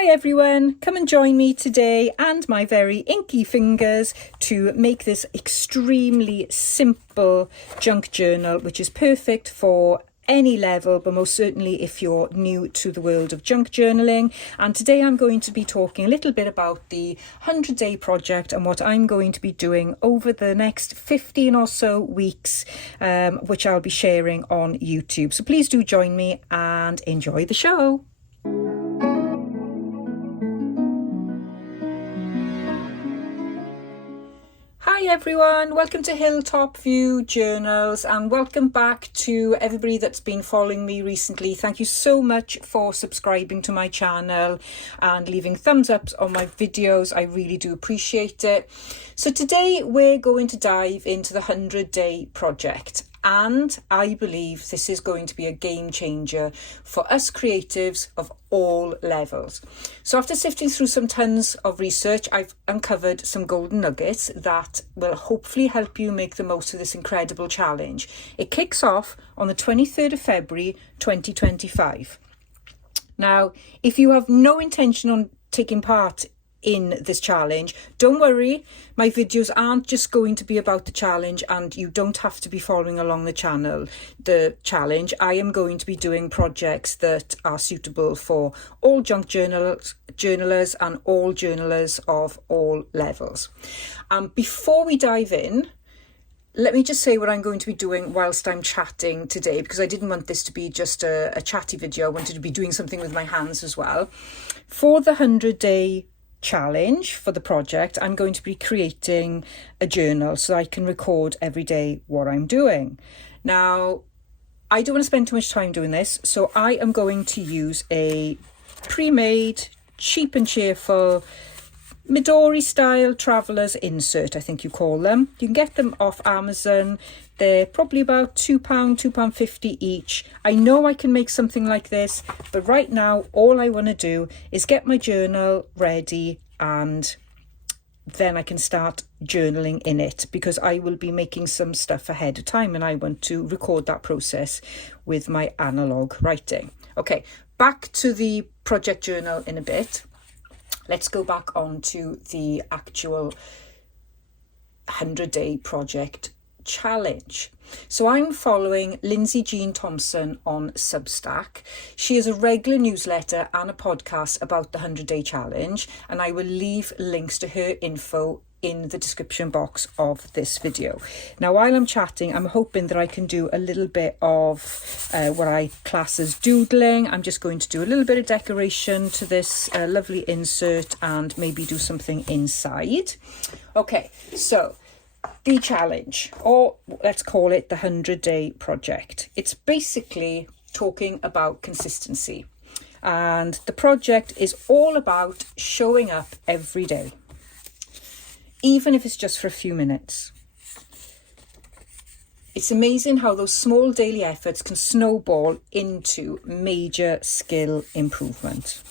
Hi everyone, come and join me today and my very inky fingers to make this extremely simple junk journal, which is perfect for any level, but most certainly if you're new to the world of junk journaling. And today I'm going to be talking a little bit about the 100-day project and what I'm going to be doing over the next 15 or so weeks, which I'll be sharing on YouTube. So please do join me and enjoy the show. Hi everyone, welcome to Hilltop View Journals and welcome back to everybody that's been following me recently. Thank you so much for subscribing to my channel and leaving thumbs ups on my videos. I really do appreciate it. So today we're going to dive into the 100-day project. And I believe this is going to be a game changer for us creatives of all levels. So after sifting through some tons of research, I've uncovered some golden nuggets that will hopefully help you make the most of this incredible challenge. It kicks off on the 23rd of February 2025. Now, if you have no intention on taking part in this challenge, don't worry, my videos aren't just going to be about the challenge and you don't have to be following along the challenge. I am going to be doing projects that are suitable for all junk journalers and all journalers of all levels. Before we dive in, let me just say what I'm going to be doing whilst I'm chatting today, because I didn't want this to be just a chatty video. I wanted to be doing something with my hands as well. For the 100-day challenge for the project, I'm going to be creating a journal so I can record every day what I'm doing. Now, I don't want to spend too much time doing this, so I am going to use a pre-made, cheap and cheerful Midori style traveller's insert, I think you call them. You can get them off Amazon. They're probably about £2, £2.50 each. I know I can make something like this, but right now all I want to do is get my journal ready and then I can start journaling in it, because I will be making some stuff ahead of time and I want to record that process with my analogue writing. Okay, back to the project journal in a bit. Let's go back on to the actual 100-day project challenge. So I'm following Lindsay Jean Thompson on Substack. She has a regular newsletter and a podcast about the 100-day challenge, and I will leave links to her info in the description box of this video. Now, while I'm chatting, I'm hoping that I can do a little bit of what I class as doodling. I'm just going to do a little bit of decoration to this lovely insert and maybe do something inside. Okay, so the challenge, or let's call it the 100-day project. It's basically talking about consistency. And the project is all about showing up every day, even if it's just for a few minutes. It's amazing how those small daily efforts can snowball into major skill improvement.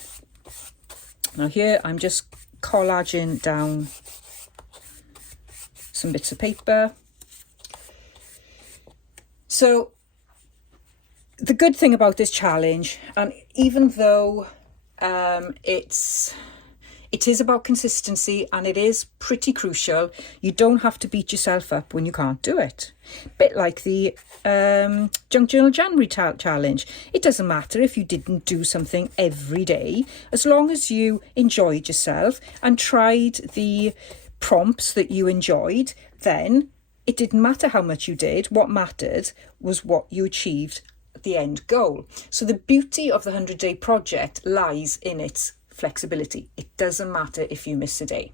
Now here I'm just collaging down some bits of paper. So the good thing about this challenge, and even though it is about consistency and it is pretty crucial, you don't have to beat yourself up when you can't do it. Bit like the Junk Journal January challenge. It doesn't matter if you didn't do something every day, as long as you enjoyed yourself and tried the prompts that you enjoyed, then it didn't matter how much you did. What mattered was what you achieved at the end goal. So the beauty of the 100-day project lies in its flexibility. It doesn't matter if you miss a day.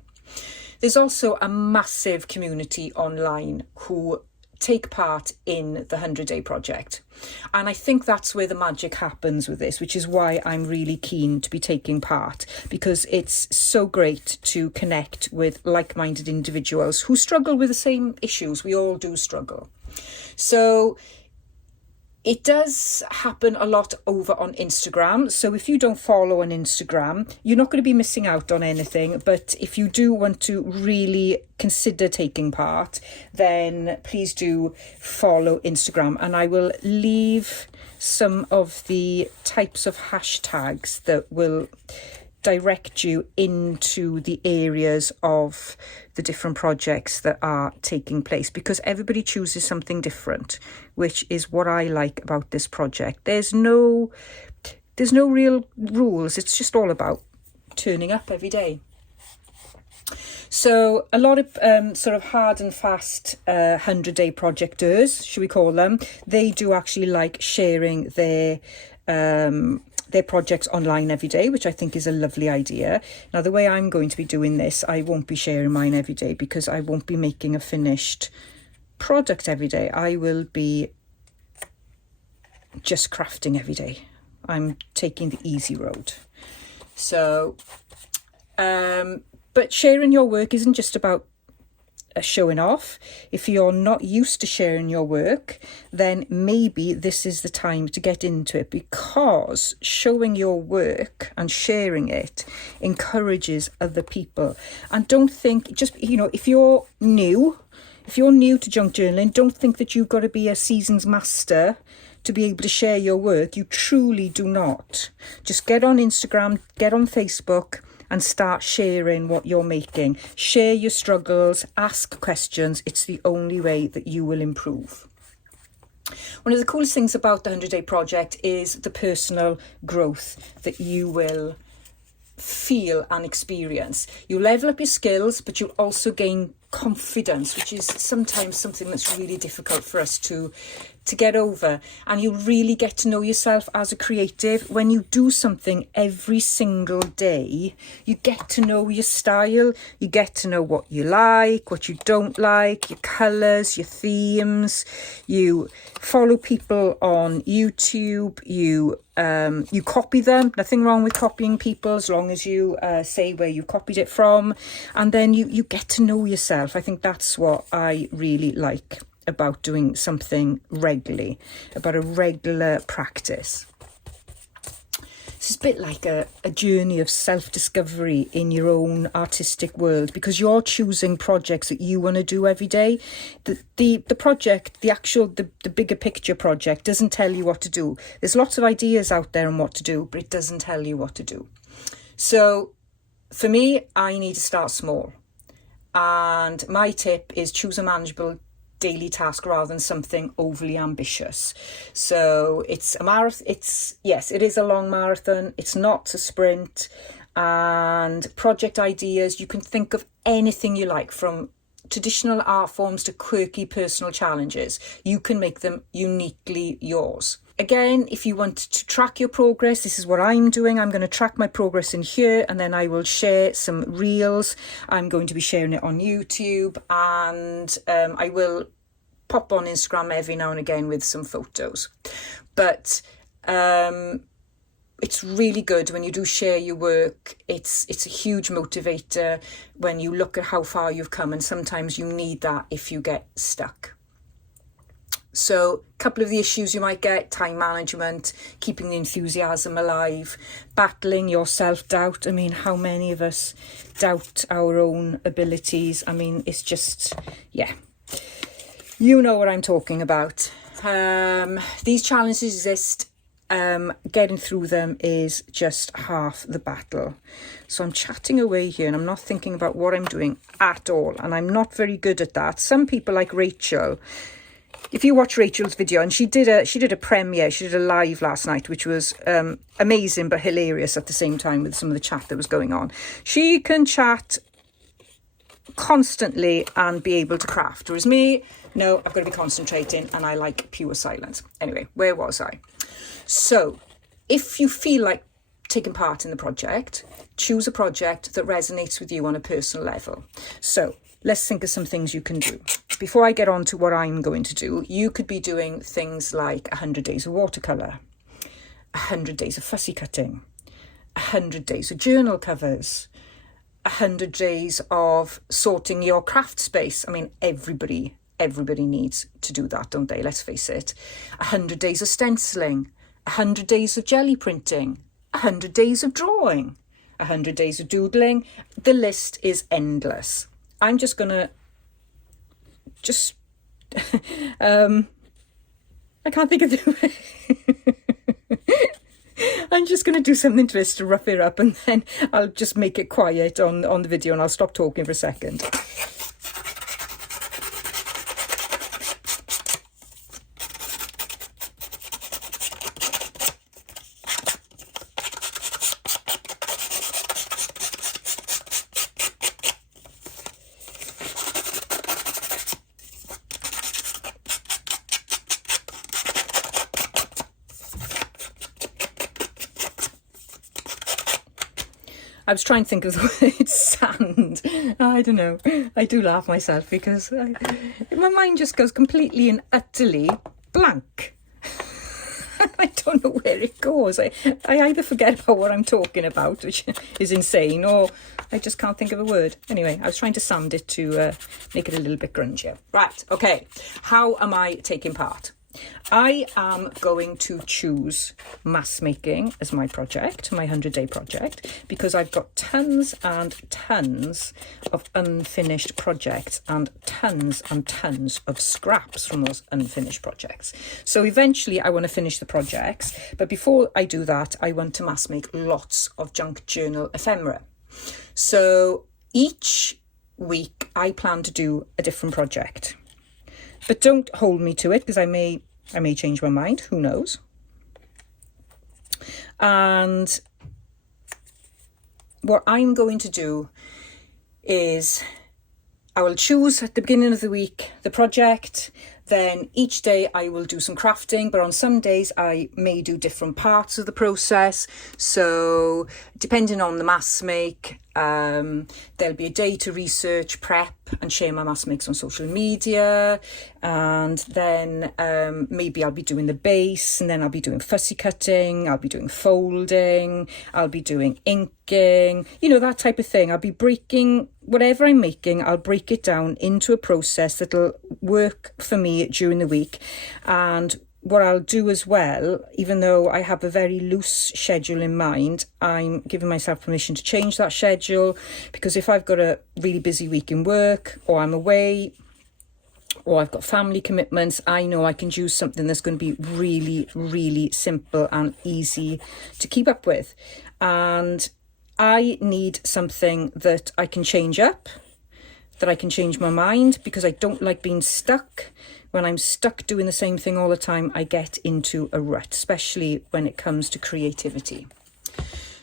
There's also a massive community online who take part in the 100-day project. And I think that's where the magic happens with this, which is why I'm really keen to be taking part, because it's so great to connect with like-minded individuals who struggle with the same issues. We all do struggle. So it does happen a lot over on Instagram. So if you don't follow on Instagram, you're not going to be missing out on anything. But if you do want to really consider taking part, then please do follow Instagram. And I will leave some of the types of hashtags that will direct you into the areas of the different projects that are taking place, because everybody chooses something different, which is what I like about this project. There's no real rules. It's just all about turning up every day. So a lot of sort of hard and fast 100-day projectors, should we call them, they do actually like sharing their projects online every day, which I think is a lovely idea. Now, the way I'm going to be doing this, I won't be sharing mine every day because I won't be making a finished product every day. I will be just crafting every day. I'm taking the easy road. So, but sharing your work isn't just about showing off. If you're not used to sharing your work, then maybe this is the time to get into it, because showing your work and sharing it encourages other people. And don't think, just, you know, if you're new to junk journaling, don't think that you've got to be a seasoned master to be able to share your work. You truly do not. Just get on Instagram, get on Facebook, and start sharing what you're making. Share your struggles, ask questions. It's the only way that you will improve. One of the coolest things about the 100-day project is the personal growth that you will feel and experience. You level up your skills, but you'll also gain confidence, which is sometimes something that's really difficult for us to get over. And you really get to know yourself as a creative. When you do something every single day, you get to know your style, you get to know what you like, what you don't like, your colours, your themes. You follow people on YouTube, you copy them. Nothing wrong with copying people, as long as you say where you copied it from. And then you get to know yourself. I think that's what I really like about doing something regularly, about a regular practice. This is a bit like a journey of self-discovery in your own artistic world, because you're choosing projects that you want to do every day. The project, the bigger picture project doesn't tell you what to do. There's lots of ideas out there on what to do, but it doesn't tell you what to do. So for me, I need to start small. And my tip is choose a manageable daily task rather than something overly ambitious. So it's a marathon. Yes, it is a long marathon. It's not a sprint. And project ideas, you can think of anything you like, from traditional art forms to quirky personal challenges. You can make them uniquely yours. Again, if you want to track your progress, this is what I'm doing. I'm going to track my progress in here, and then I will share some reels. I'm going to be sharing it on YouTube, and I will pop on Instagram every now and again with some photos. But it's really good when you do share your work. It's a huge motivator when you look at how far you've come, and sometimes you need that if you get stuck. So a couple of the issues you might get: time management, keeping the enthusiasm alive, battling your self-doubt. I mean, how many of us doubt our own abilities? I mean, it's just, yeah, you know what I'm talking about. These challenges exist. Getting through them is just half the battle. So I'm chatting away here and I'm not thinking about what I'm doing at all. And I'm not very good at that. Some people, like Rachel, if you watch Rachel's video, and she did a premiere, she did a live last night, which was amazing but hilarious at the same time with some of the chat that was going on. She can chat constantly and be able to craft, whereas me, no, I've got to be concentrating and I like pure silence. Anyway, where was I? So if you feel like taking part in the project, choose a project that resonates with you on a personal level. So let's think of some things you can do. Before I get on to what I'm going to do, you could be doing things like 100 days of watercolour, 100 days of fussy cutting, 100 days of journal covers, 100 days of sorting your craft space. I mean, everybody needs to do that, don't they? Let's face it. 100 days of stenciling, 100 days of jelly printing, 100 days of drawing, 100 days of doodling. The list is endless. I'm just gonna I can't think of the I'm just going to do something to this to rough it up, and then I'll just make it quiet on the video, and I'll stop talking for a second. I was trying to think of the word sand. I don't know. I do laugh myself because my mind just goes completely and utterly blank. I don't know where it goes. I either forget about what I'm talking about, which is insane, or I just can't think of a word. Anyway, I was trying to sand it to make it a little bit grungier. Right, okay. How am I taking part? I am going to choose mass making as my project, my 100-day project, because I've got tons and tons of unfinished projects and tons of scraps from those unfinished projects. So eventually I want to finish the projects, but before I do that, I want to mass make lots of junk journal ephemera. So each week I plan to do a different project. But don't hold me to it, because I may change my mind, who knows. And what I'm going to do is I will choose at the beginning of the week the project. Then each day I will do some crafting, but on some days I may do different parts of the process. So depending on the mass make, there'll be a day to research, prep and share my mass makes on social media. And then maybe I'll be doing the base, and then I'll be doing fussy cutting, I'll be doing folding, I'll be doing inking, you know, that type of thing. I'll be breaking whatever I'm making, I'll break it down into a process that'll work for me during the week. And what I'll do as well, even though I have a very loose schedule in mind, I'm giving myself permission to change that schedule, because if I've got a really busy week in work, or I'm away, or I've got family commitments, I know I can choose something that's going to be really, really simple and easy to keep up with. And I need something that I can change up, that I can change my mind, because I don't like being stuck. When I'm stuck doing the same thing all the time, I get into a rut, especially when it comes to creativity.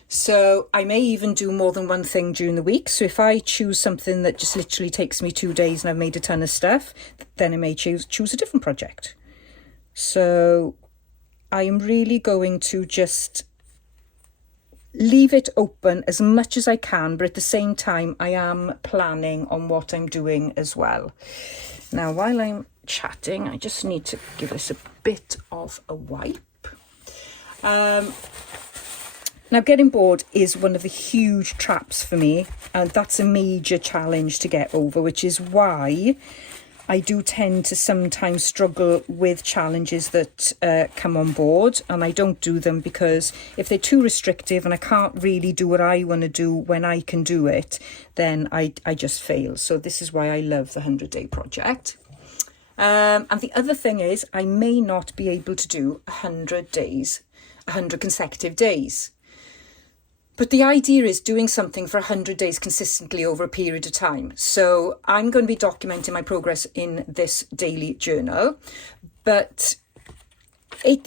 So I may even do more than one thing during the week. So if I choose something that just literally takes me 2 days and I've made a ton of stuff, then I may choose a different project. So I am really going to just leave it open as much as I can, but at the same time I am planning on what I'm doing as well. Now, while I'm chatting, I just need to give this a bit of a wipe. Now, getting bored is one of the huge traps for me, and that's a major challenge to get over, which is why I do tend to sometimes struggle with challenges that come on board, and I don't do them because if they're too restrictive and I can't really do what I want to do when I can do it, then I just fail. So this is why I love the 100-day project. And the other thing is, I may not be able to do 100 consecutive days. But the idea is doing something for 100 days consistently over a period of time. So I'm going to be documenting my progress in this daily journal, but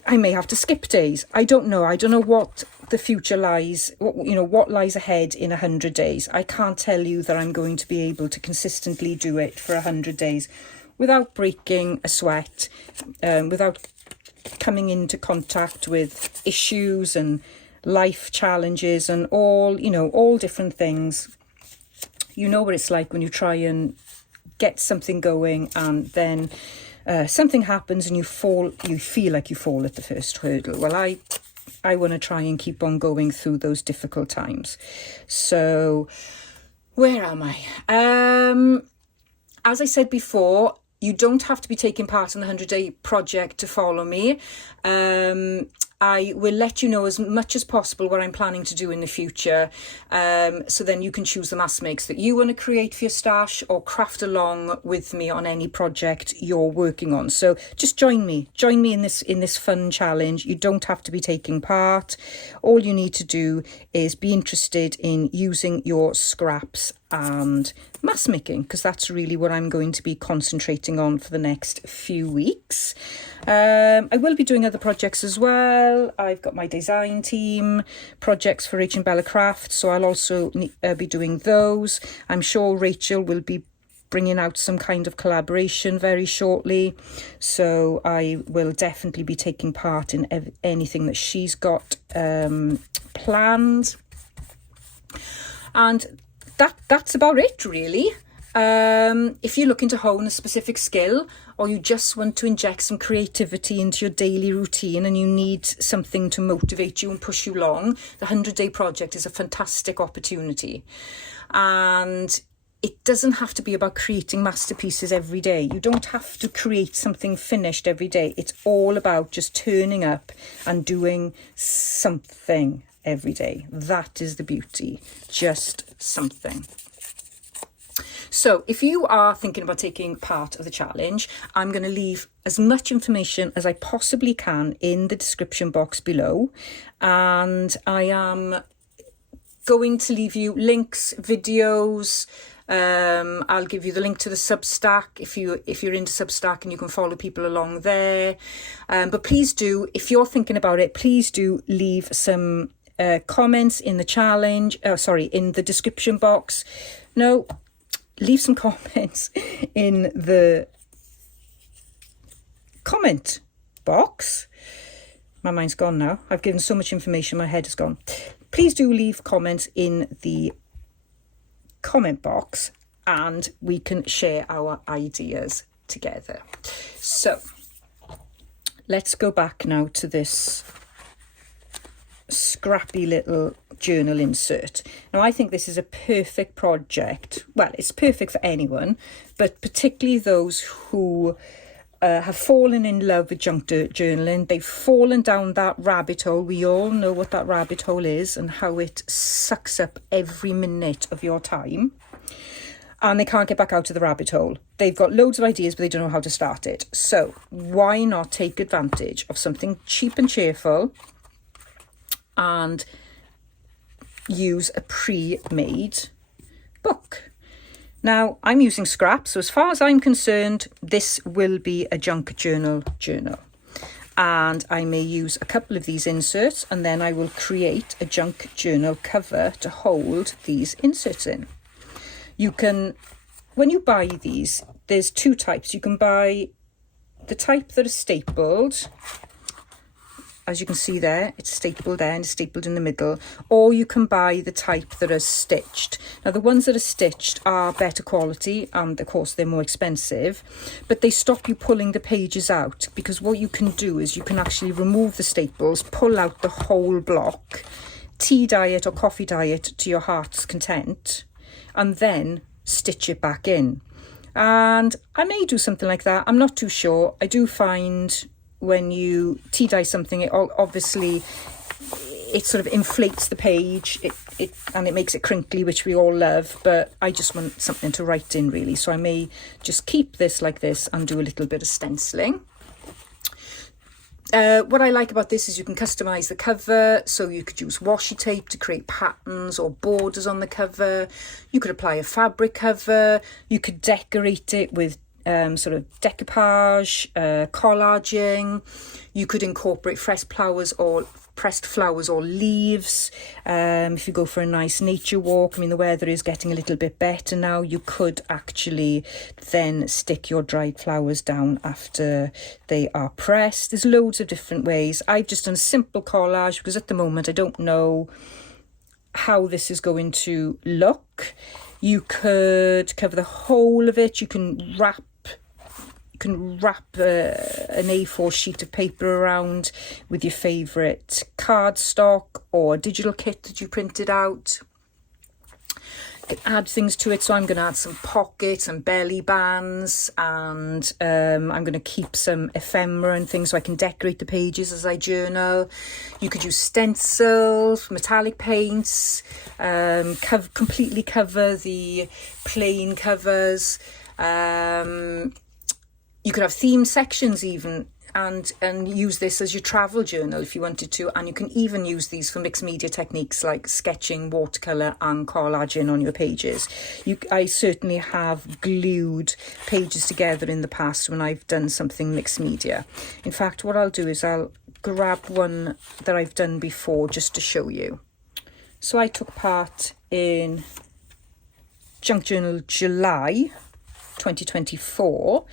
I may have to skip days. I don't know. I don't know what the future lies, what lies ahead in 100 days. I can't tell you that I'm going to be able to consistently do it for 100 days without breaking a sweat, without coming into contact with issues and life challenges and all different things. You know what it's like when you try and get something going and then something happens and you feel like you fall at the first hurdle. Well, I want to try and keep on going through those difficult times. So where am I? As I said before, you don't have to be taking part in the 100-day project to follow me. I will let you know as much as possible what I'm planning to do in the future. So then you can choose the mass makes that you want to create for your stash, or craft along with me on any project you're working on. So just join me in this fun challenge. You don't have to be taking part. All you need to do is be interested in using your scraps and mass making, because that's really what I'm going to be concentrating on for the next few weeks. I will be doing other projects as well. I've got my design team projects for Rachel and Bella Craft, so I'll also be doing those. I'm sure Rachel will be bringing out some kind of collaboration very shortly, so I will definitely be taking part in anything that she's got planned. And that's about it, really. If you're looking to hone a specific skill, or you just want to inject some creativity into your daily routine and you need something to motivate you and push you along, the 100-Day Project is a fantastic opportunity. And it doesn't have to be about creating masterpieces every day. You don't have to create something finished every day. It's all about just turning up and doing something every day. That is the beauty, just something. So if you are thinking about taking part of the challenge, I'm going to leave as much information as I possibly can in the description box below. And I am going to leave you links, videos. I'll give you the link to the Substack if you're into Substack, and you can follow people along there. But please do, if you're thinking about it, please do leave some comments in the challenge. In the description box. No. Leave some comments in the comment box. My mind's gone now. I've given so much information, my head is gone. Please do leave comments in the comment box and we can share our ideas together. So let's go back now to this scrappy little journal insert. Now I think this is a perfect project. Well, it's perfect for anyone, but particularly those who have fallen in love with junk journaling. They've fallen down that rabbit hole. We all know what that rabbit hole is and how it sucks up every minute of your time, and they can't get back out of the rabbit hole. They've got loads of ideas, but they don't know how to start it. So why not take advantage of something cheap and cheerful and use a pre-made book? Now, I'm using scraps, so as far as I'm concerned, this will be a junk journal. And I may use a couple of these inserts, and then I will create a junk journal cover to hold these inserts in. You can, when you buy these, there's two types. You can buy the type that are stapled. As you can see there, it's stapled there and it's stapled in the middle. Or you can buy the type that are stitched. Now, the ones that are stitched are better quality and, of course, they're more expensive. But they stop you pulling the pages out, because what you can do is you can actually remove the staples, pull out the whole block, tea dye it or coffee dye it to your heart's content, and then stitch it back in. And I may do something like that. I'm not too sure. I do find when you tea dye something, it obviously sort of inflates the page, and it makes it crinkly, which we all love, but I just want something to write in, really. So I may just keep this like this and do a little bit of stenciling. What I like about this is you can customize the cover, so you could use washi tape to create patterns or borders on the cover. You could apply a fabric cover. You could decorate it with sort of decoupage, collaging. You could incorporate pressed flowers or leaves. If you go for a nice nature walk, I mean, the weather is getting a little bit better now, you could actually then stick your dried flowers down after they are pressed. There's loads of different ways. I've just done a simple collage because at the moment I don't know how this is going to look. You could cover the whole of it. You can wrap an A4 sheet of paper around with your favourite cardstock or digital kit that you printed out. can add things to it. So I'm going to add some pockets and belly bands, and I'm going to keep some ephemera and things so I can decorate the pages as I journal. You could use stencils, metallic paints, completely cover the plain covers. You could have themed sections even, and use this as your travel journal if you wanted to. And you can even use these for mixed media techniques like sketching, watercolour and collaging on your pages. I certainly have glued pages together in the past when I've done something mixed media. In fact, what I'll do is I'll grab one that I've done before just to show you. So I took part in Junk Journal July 2024,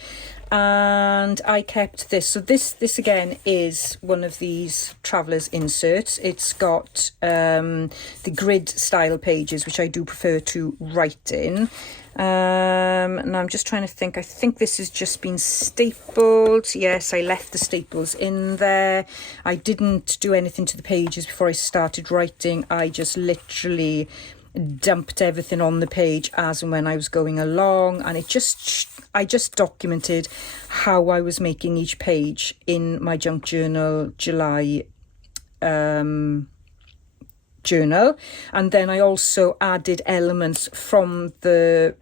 and I kept this. So this again is one of these travelers inserts. It's got the grid style pages, which I do prefer to write in. And I'm just trying to think. I think this has just been stapled. Yes, I left the staples in there. I didn't do anything to the pages before I started writing. I just literally dumped everything on the page as and when I was going along, and I just documented how I was making each page in my Junk Journal July journal. And then I also added elements from the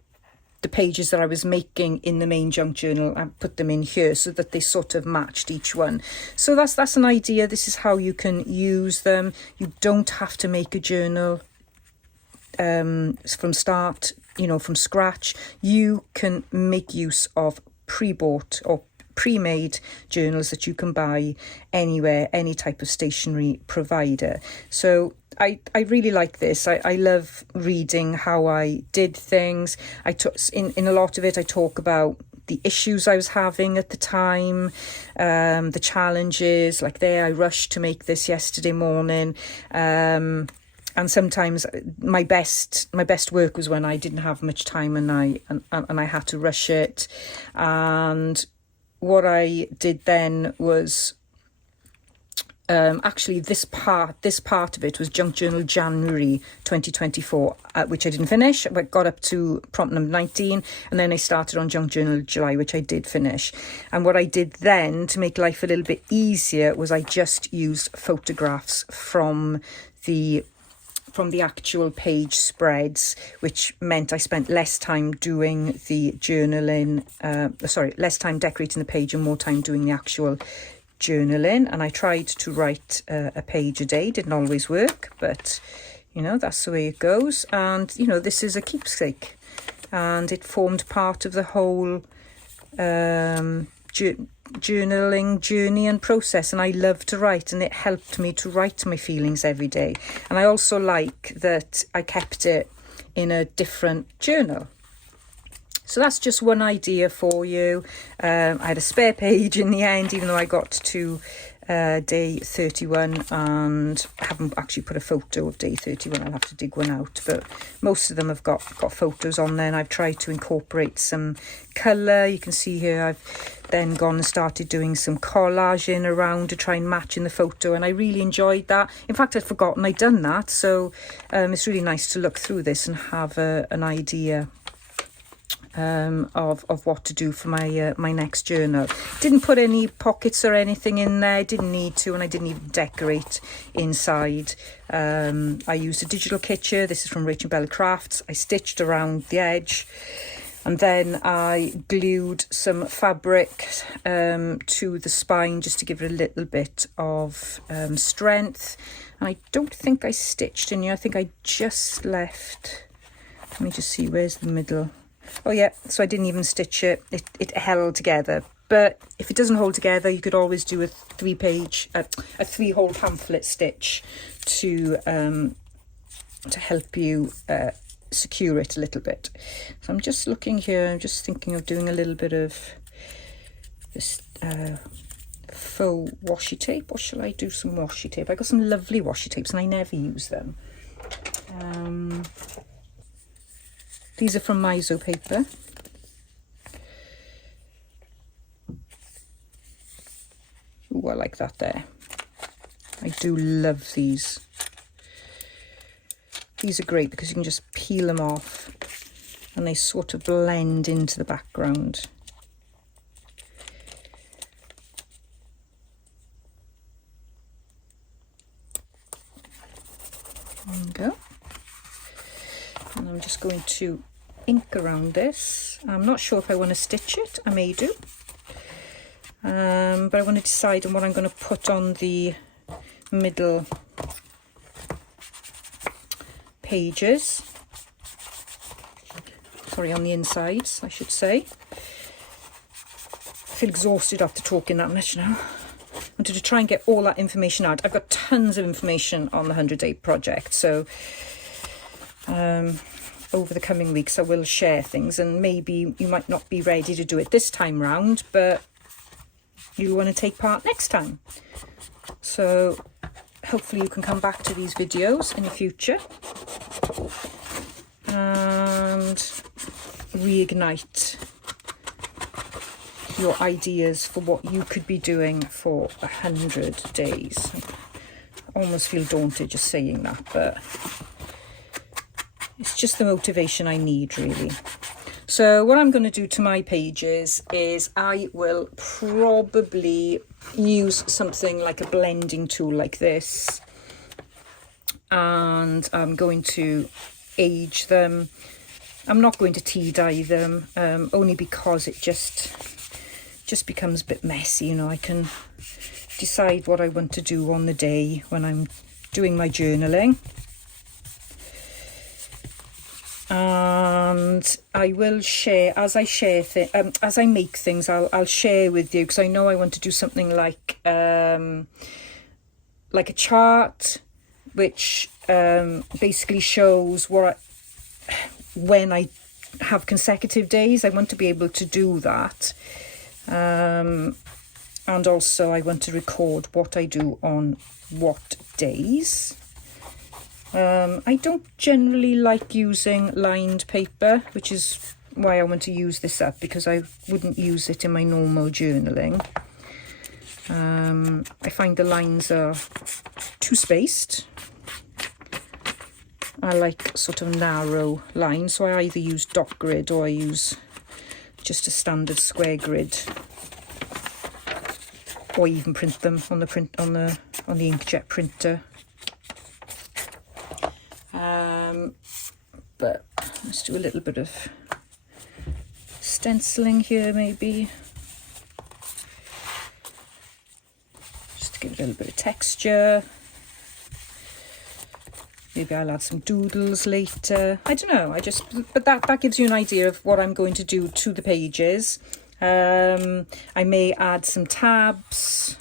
pages that I was making in the main Junk Journal and put them in here so that they sort of matched each one. So that's an idea. This is how you can use them. You don't have to make a journal from start, from scratch. You can make use of pre-bought or pre-made journals that you can buy anywhere, any type of stationery provider. So I really like this. I love reading how I did things. I took in a lot of it, I talk about the issues I was having at the time, the challenges. Like I rushed to make this yesterday morning. And sometimes my best work was when I didn't have much time and I had to rush it. And what I did then was actually this part of it was Junk Journal January 2024, which I didn't finish, but got up to prompt number 19, and then I started on Junk Journal July, which I did finish. And what I did then to make life a little bit easier was I just used photographs from the actual page spreads, which meant I spent less time doing the journaling, less time decorating the page and more time doing the actual journaling. And I tried to write a page a day. Didn't always work, but that's the way it goes. And this is a keepsake, and it formed part of the whole journaling journey and process. And I love to write, and it helped me to write my feelings every day. And I also like that I kept it in a different journal. So that's just one idea for you. I had a spare page in the end, even though I got to day 31, and I haven't actually put a photo of day 31. I'll have to dig one out, but most of them have got photos on there, and I've tried to incorporate some colour. You can see here I've then gone and started doing some collaging around to try and match in the photo, and I really enjoyed that. In fact, I'd forgotten I'd done that, so it's really nice to look through this and have an idea of what to do for my next journal. Didn't put any pockets or anything in there, didn't need to, and I didn't even decorate inside. I used a digital kitchen. This is from Rachel Bella Crafts. I stitched around the edge, and then I glued some fabric to the spine just to give it a little bit of strength. And I don't think I stitched in here. I think I just left, let me just see, where's the middle? Oh yeah, so I didn't even stitch it. It held together. But if it doesn't hold together, you could always do a 3-hole pamphlet stitch to help you secure it a little bit. So I'm just looking here. I'm just thinking of doing a little bit of this faux washi tape. Or shall I do some washi tape? I got some lovely washi tapes and I never use them. These are from Miso paper. Ooh, I like that there. I do love these. These are great because you can just peel them off and they sort of blend into the background. There we go. And I'm just going to ink around this. I'm not sure if I want to stitch it. I may do. But I want to decide on what I'm going to put on the middle pages. Sorry, on the insides, I should say. I feel exhausted after talking that much now. I wanted to try and get all that information out. I've got tons of information on the 100-day project, so over the coming weeks I will share things, and maybe you might not be ready to do it this time round, but you'll want to take part next time. So hopefully you can come back to these videos in the future and reignite your ideas for what you could be doing for 100 days. I almost feel daunted just saying that, but it's just the motivation I need, really. So what I'm going to do to my pages is I will probably use something like a blending tool like this, and I'm going to age them. I'm not going to tea dye them, only because it just becomes a bit messy. You know, I can decide what I want to do on the day when I'm doing my journaling. And I will share as I make things. I'll share with you, because I know I want to do something like a chart, which basically shows when I have consecutive days. I want to be able to do that, and also I want to record what I do on what days. I don't generally like using lined paper, which is why I want to use this up, because I wouldn't use it in my normal journaling. I find the lines are too spaced. I like sort of narrow lines, so I either use dot grid or I use just a standard square grid, or even print them on the inkjet printer. But let's do a little bit of stenciling here, maybe, just to give it a little bit of texture. Maybe I'll add some doodles later. I don't know. But that gives you an idea of what I'm going to do to the pages. I may add some tabs.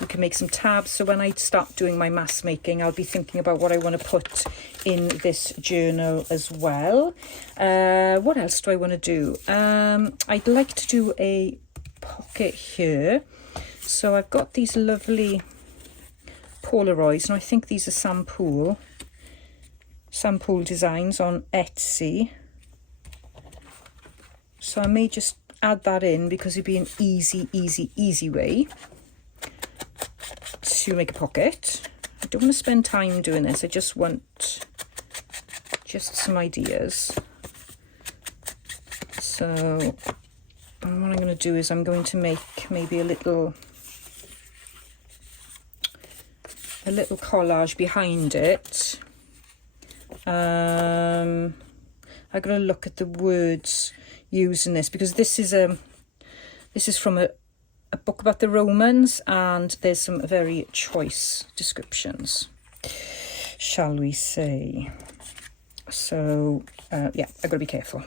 We can make some tabs, so when I start doing my mask making, I'll be thinking about what I want to put in this journal as well. What else do I want to do? I'd like to do a pocket here. So I've got these lovely Polaroids, and I think these are Sampool designs on Etsy. So I may just add that in, because it'd be an easy way to make a pocket. I don't want to spend time doing this. I just want some ideas. So what I'm going to do is I'm going to make maybe a little collage behind it. I've got to look at the words used in this, because this is from a book about the Romans, and there's some very choice descriptions, shall we say. So yeah, I've got to be careful.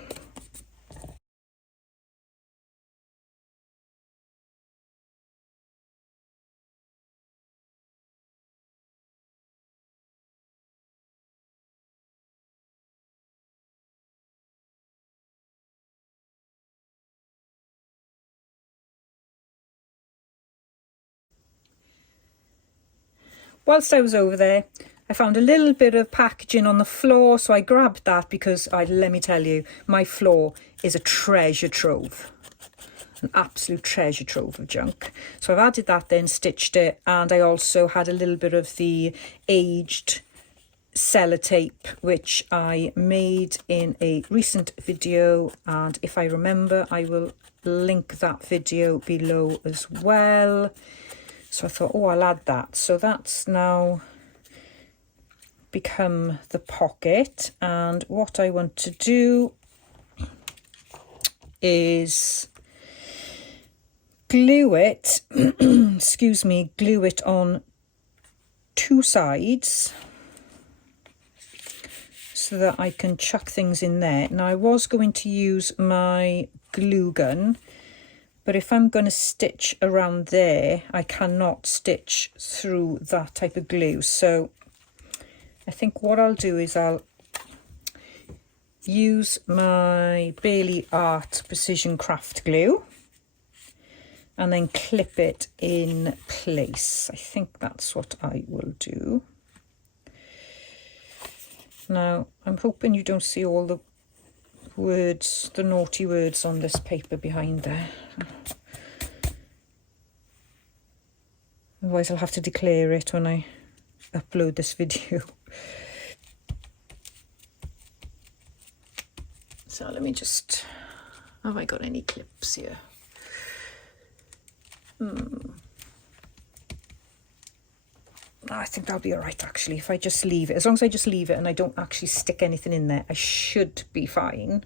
Whilst I was over there, I found a little bit of packaging on the floor, so I grabbed that, because let me tell you, my floor is a treasure trove, an absolute treasure trove of junk. So I've added that, then stitched it, and I also had a little bit of the aged sellotape, which I made in a recent video, and if I remember I will link that video below as well. So I thought, oh, I'll add that. So that's now become the pocket, and what I want to do is glue it excuse me, glue it on two sides so that I can chuck things in there. Now I was going to use my glue gun, but if I'm going to stitch around there, I cannot stitch through that type of glue. So I think what I'll do is I'll use my Bailey Art Precision Craft glue and then clip it in place. I think that's what I will do. Now, I'm hoping you don't see all the words, the naughty words on this paper behind there. Otherwise I'll have to declare it when I upload this video. So let me just, have I got any clips here? I think that'll be all right actually, if I just leave it. As long as I just leave it and I don't actually stick anything in there, I should be fine.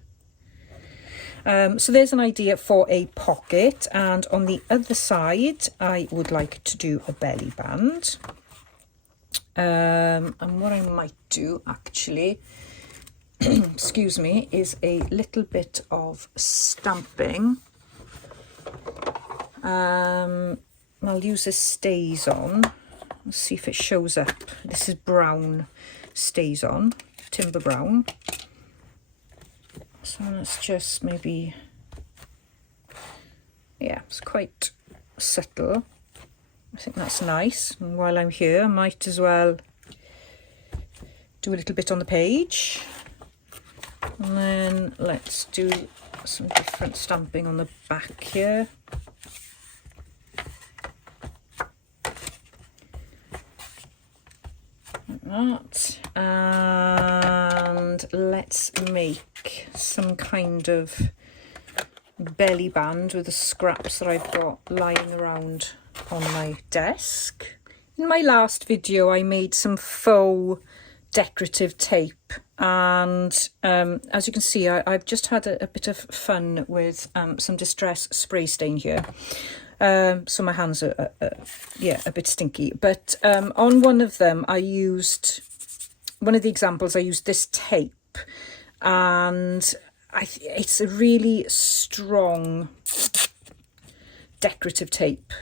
So there's an idea for a pocket, and on the other side I would like to do a belly band. And what I might do actually, excuse me, is a little bit of stamping. I'll use this stays on. Let's see if it shows up. This is brown stays on, timber brown. So let's just maybe, yeah, it's quite subtle. I think that's nice. And while I'm here, I might as well do a little bit on the page. And then let's do some different stamping on the back here. That, and let's make some kind of belly band with the scraps that I've got lying around on my desk. In my last video I made some faux decorative tape, and as you can see I've just had a bit of fun with some distress spray stain here. So my hands are yeah, a bit stinky, but on one of them I used, one of the examples I used this tape, and it's a really strong decorative tape.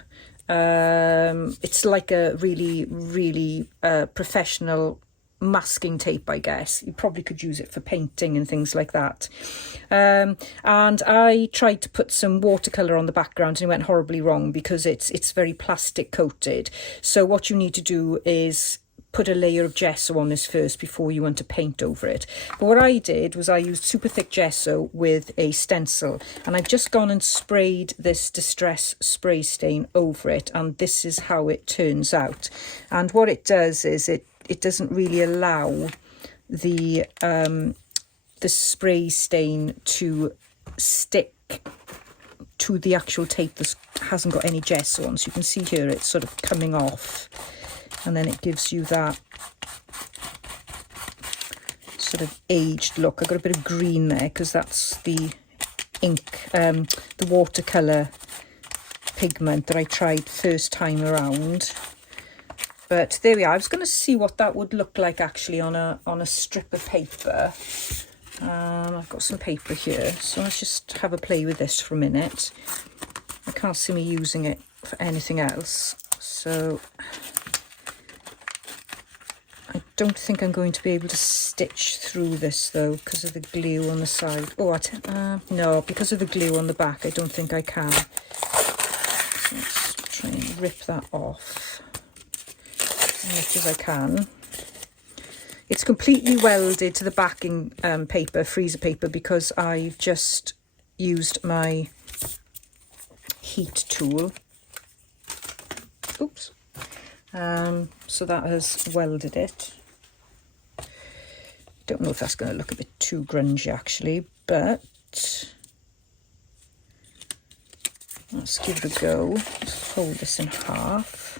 It's like a really professional masking tape, I guess. You probably could use it for painting and things like that. And I tried to put some watercolour on the background and it went horribly wrong because it's very plastic coated. So what you need to do is put a layer of gesso on this first before you want to paint over it. But what I did was I used super thick gesso with a stencil, and I've just gone and sprayed this distress spray stain over it, and this is how it turns out. And what it does is it doesn't really allow the spray stain to stick to the actual tape that hasn't got any gesso on. So you can see here it's sort of coming off, and then it gives you that sort of aged look. I've got a bit of green there because that's the ink, the watercolour pigment that I tried first time around. But there we are. I was going to see what that would look like actually on a strip of paper. I've got some paper here, so let's just have a play with this for a minute. I can't see me using it for anything else, so I don't think I'm going to be able to stitch through this though because of the glue on the side. Oh, no, because of the glue on the back, I don't think I can. So let's try and rip that off as much as I can. It's completely welded to the backing paper, freezer paper, because I've just used my heat tool. Oops. So that has welded it. Don't know if that's going to look a bit too grungy actually, but let's give it a go. Let's fold this in half.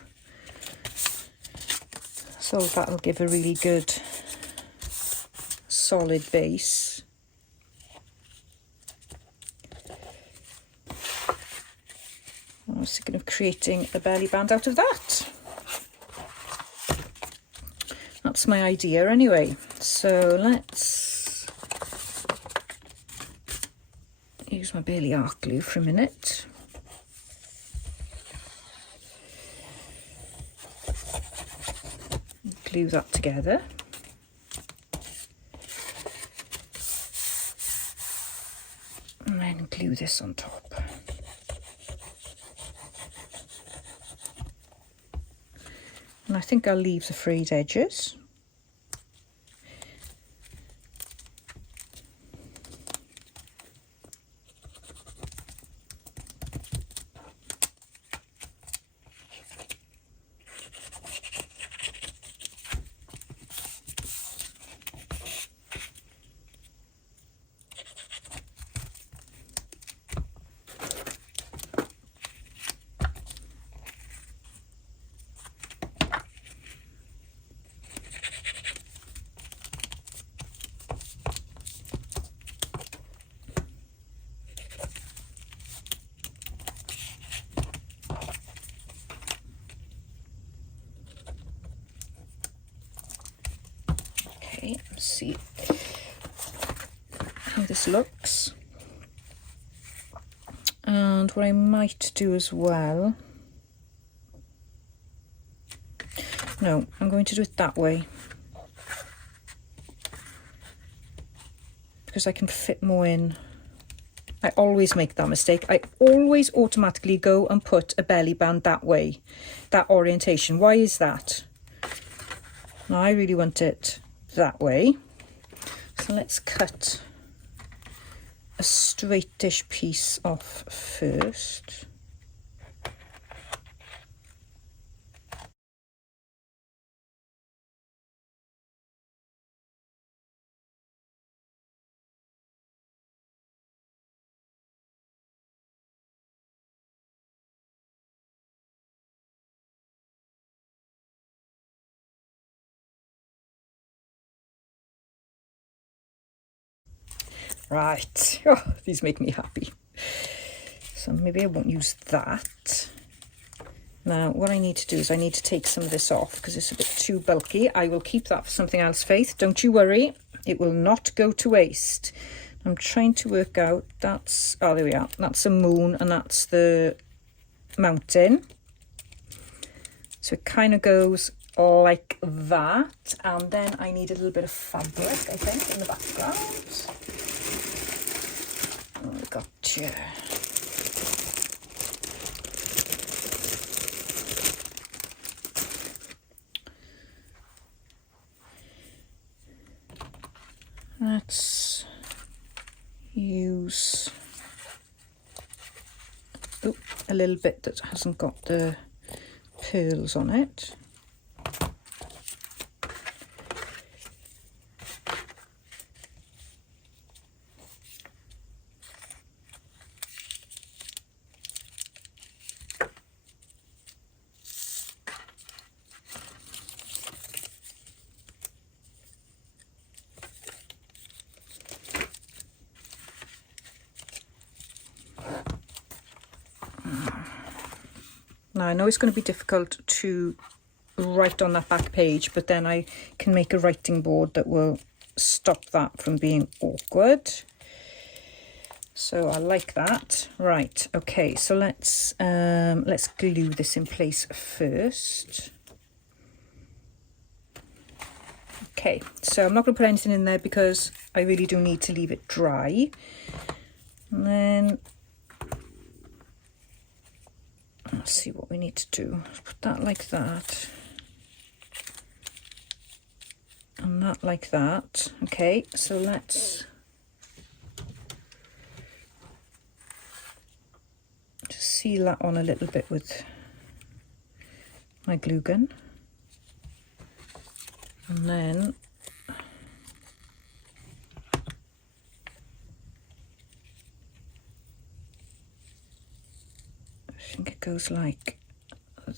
So that'll give a really good solid base. I was thinking of creating a belly band out of that. That's my idea anyway. So let's use my Bailey art glue for a minute. Glue that together. And then glue this on top. And I think I'll leave the frayed edges. Let's see how this looks. And what I might do as well, no, I'm going to do it that way because I can fit more in. I always make that mistake. I always automatically go and put a belly band that way, that orientation. Why is that? Now I really want it that way. So let's cut a straightish piece off first. Right, oh, these make me happy. So maybe I won't use that. Now what I need to do is I need to take some of this off because it's a bit too bulky. I will keep that for something else, Faith. Don't you worry. It will not go to waste. I'm trying to work out, that's, oh, there we are. That's the moon and that's the mountain. So it kind of goes like that. And then I need a little bit of fabric, I think, in the background. Oh, gotcha. Let's use a little bit that hasn't got the pearls on it. Now I know it's going to be difficult to write on that back page, but then I can make a writing board that will stop that from being awkward. So I like that. Right, okay, so let's glue this in place first. Okay, so I'm not going to put anything in there because I really do need to leave it dry. And then let's see what we need to do. Put that like that. And that like that. Okay, so let's just seal that on a little bit with my glue gun. And then think it goes like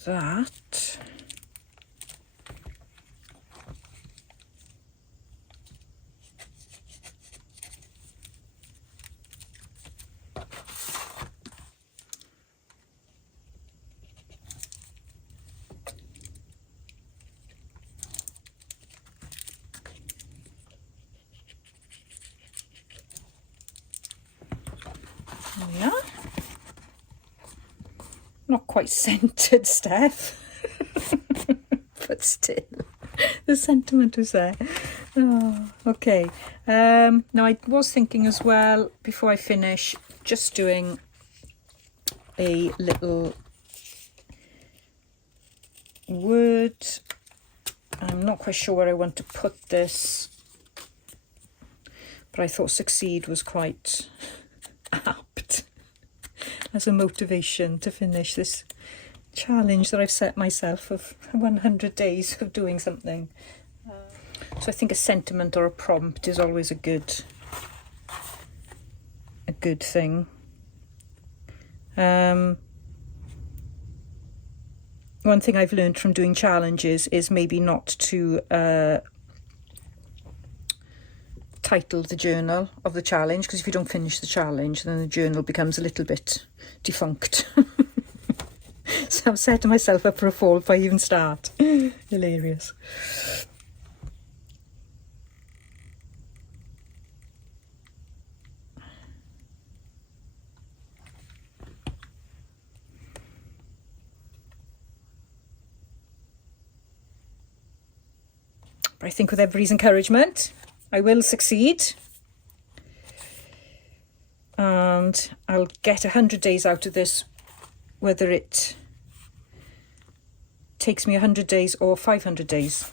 that. Yeah, not quite centered, Steph, but still the sentiment is there. Oh, okay. Now I was thinking as well, before I finish, just doing a little word. I'm not quite sure where I want to put this, but I thought succeed was quite apt as a motivation to finish this challenge that I've set myself of 100 days of doing something. So I think a sentiment or a prompt is always a good thing. One thing I've learned from doing challenges is maybe not to title the journal of the challenge, because if you don't finish the challenge, then the journal becomes a little bit defunct. So I've set myself up for a fall if I even start. Hilarious. But I think with everybody's encouragement, I will succeed. And I'll get 100 days out of this, whether it takes me 100 days or 500 days.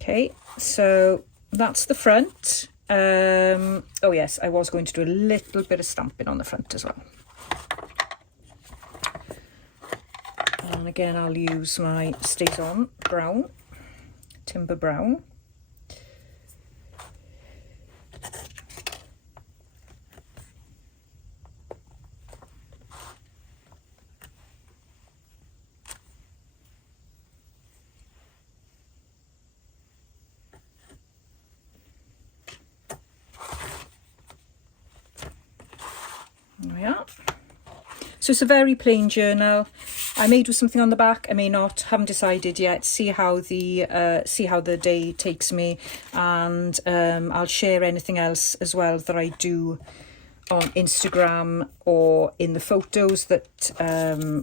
Okay, so that's the front. Oh yes, I was going to do a little bit of stamping on the front as well. And again, I'll use my Stays On brown, timber brown. There we are. So it's a very plain journal. I may do something on the back, I may not, haven't decided yet. See how the day takes me, and I'll share anything else as well that I do on Instagram or in the photos that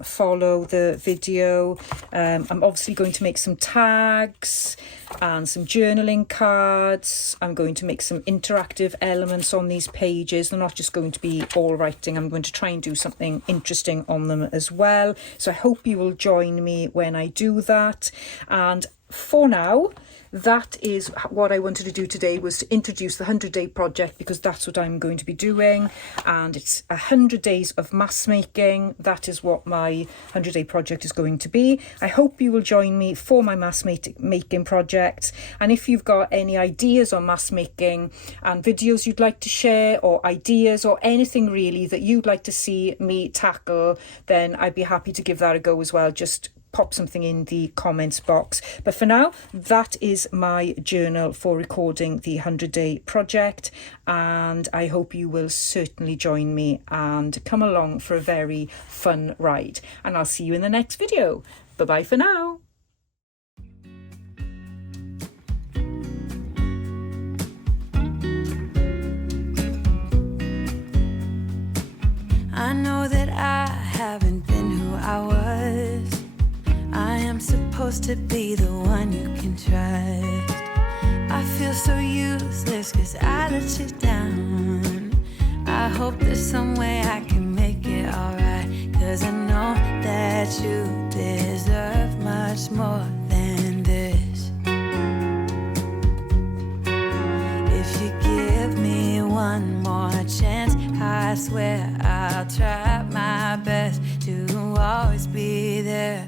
follow the video. I'm obviously going to make some tags and some journaling cards. I'm going to make some interactive elements on these pages. They're not just going to be all writing. I'm going to try and do something interesting on them as well. So I hope you will join me when I do that. And for now, that is what I wanted to do today, was to introduce the 100-day project, because that's what I'm going to be doing. And it's 100 days of mask making. That is what my 100-day project is going to be. I hope you will join me for my mask making project. And if you've got any ideas on mask making and videos you'd like to share, or ideas or anything really that you'd like to see me tackle, then I'd be happy to give that a go as well. Just pop something in the comments box. But for now, that is my journal for recording the 100-day project, and I hope you will certainly join me and come along for a very fun ride. And I'll see you in the next video. Bye bye for now. I know that I haven't been who I was. I am supposed to be the one you can trust. I feel so useless 'cause I let you down. I hope there's some way I can make it alright, 'cause I know that you deserve much more than this. If you give me one more chance, I swear I'll try my best to always be there.